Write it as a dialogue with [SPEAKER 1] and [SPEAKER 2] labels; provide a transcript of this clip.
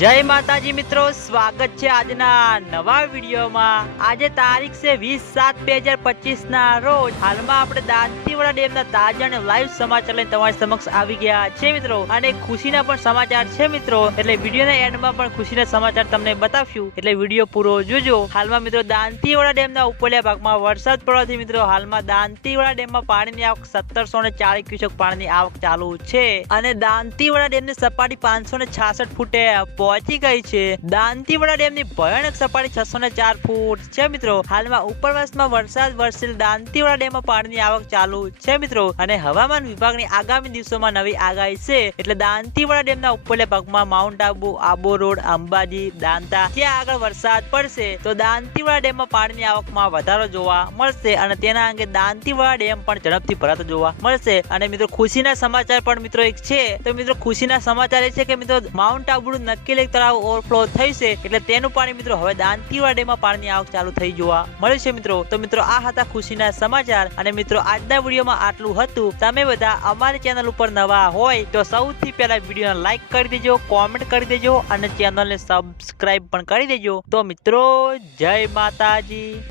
[SPEAKER 1] જય માતાજી મિત્રો, સ્વાગત છે આજના નવા વિડીયોમાં. આજે તારીખ છે વીસ સાત બે હજાર પચીસ ના રોજ. હાલમાં આપણે દાંતીવાડા ડેમના તાજા અને લાઈવ સમાચાર લઈને તમારી સમક્ષ આવી ગયા છે મિત્રો. અને ખુશીના પણ સમાચાર છે મિત્રો. એટલે વિડીયોના એન્ડમાં પણ ખુશીના સમાચાર તમને બતાવશું એટલે વીડિયો પૂરો જોજો. હાલમાં મિત્રો દાંતીવાડા ડેમના ઉપરલા ભાગમાં વરસાદ પડવાથી મિત્રો હાલમાં દાંતીવાડા ડેમમાં પાણીની આવક સત્તરસો ને ચાલીસ ક્યુસેક પાણીની આવક ચાલુ છે. અને દાંતીવાડા ડેમની સપાટી પાંચસો ને છાસઠ ફૂટે. પહોંચી ગઈ છે. દાંતીવાડા ડેમની ભયાનક સપાટી છસો ને ચાર ફૂટ છે મિત્રો. હાલમાં ઉપરવાસમાં વરસાદ વરસેલ દાંતીવાડા ડેમમાં પાણીની આવક ચાલુ છે મિત્રો. અને હવામાન વિભાગની આગામી દિવસોમાં નવી આગાહી છે. એટલે દાંતીવાડા ડેમના ઉપરલા ભાગમાં માઉન્ટ આબુ, આબો રોડ, અંબાજી, દાંતા, ત્યાં આગળ વરસાદ પડશે. તો દાંતીવાડા ડેમમાં પાણીની આવકમાં વધારો જોવા મળશે અને તેના અંગે દાંતીવાડા ડેમ પણ ઝડપથી ભરાતો જોવા મળશે. અને મિત્રો ખુશીના સમાચાર પણ મિત્રો એક છે. તો મિત્રો ખુશીના સમાચાર એ છે કે મિત્રો માઉન્ટ આબુનું નક્કી તળાવ ઓવરફ્લો થઈ એટલે તેનું પાણી મિત્રો હવે દાંતીવાડા ડેમમાં પાણીની આવક ચાલુ થઈ જોવા મળે મિત્રો. તો મિત્રો આ હતા ખુશીના સમાચાર અને મિત્રો આજના વિડીયોમાં આટલું હતું. તમે બધા અમારી ચેનલ ઉપર નવા હોય તો સૌથી પહેલા વિડીયોને લાઈક કરી દેજો કોમેન્ટ કરી દેજો અને ચેનલને સબસ્ક્રાઇબ પણ કરી દેજો. તો મિત્રો, જય માતાજી.